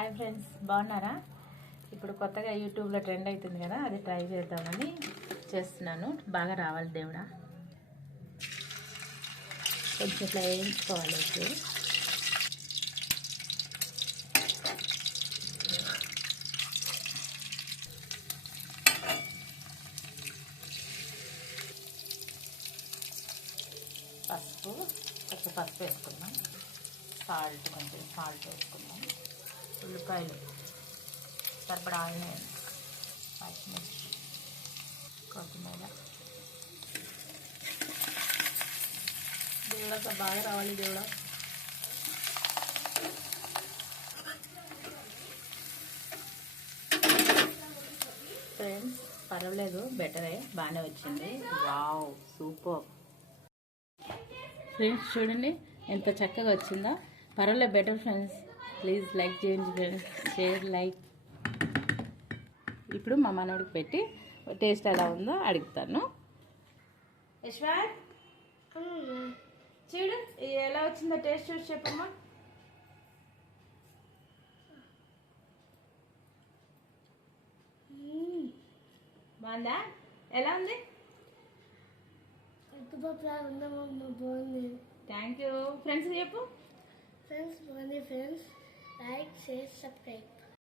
Hi friends, బాగున్నారా? ఇప్పుడు కొత్తగా యూట్యూబ్లో ట్రెండ్ అవుతుంది కదా, అది ట్రై చేద్దామని చేస్తున్నాను. బాగా రావాలి దేవుడా. కొంచెం ఇట్లా వేయించుకోవాలి. ఇప్పుడు కొంచెం పసుపు వేసుకుందాం. కొంచెం సాల్ట్ వేసుకుందాం. ఉల్లిపాయలు సరిపడా ఆయిల్, పచ్చిమిర్చి, కొత్తిమీర. దేవుడా బాగా రావాలి దేవుడా. ఫ్రెండ్స్ పర్వాలేదు, బెటరే, బాగానే వచ్చింది. Wow, super. ఫ్రెండ్స్ చూడండి ఎంత చక్కగా వచ్చిందో. పర్వాలేదు, బెటర్ ఫ్రెండ్స్. ప్లీజ్ లైక్ చేయండి ఫ్రెండ్స్, షేర్, లైక్. ఇప్పుడు మా మనోడికి పెట్టి టేస్ట్ ఎలా ఉందో అడుగుతాను. యశ్వర్ చూడు ఎలా వచ్చిందో టేస్ట్ చూసి చెప్పమ్మా. బాగుందా? ఎలా ఉంది? బాగుంది. Thank you. ఫ్రెండ్స్ చెప్పు. ఫ్రెండ్స్ బాగుంది. Friends like, share, subscribe.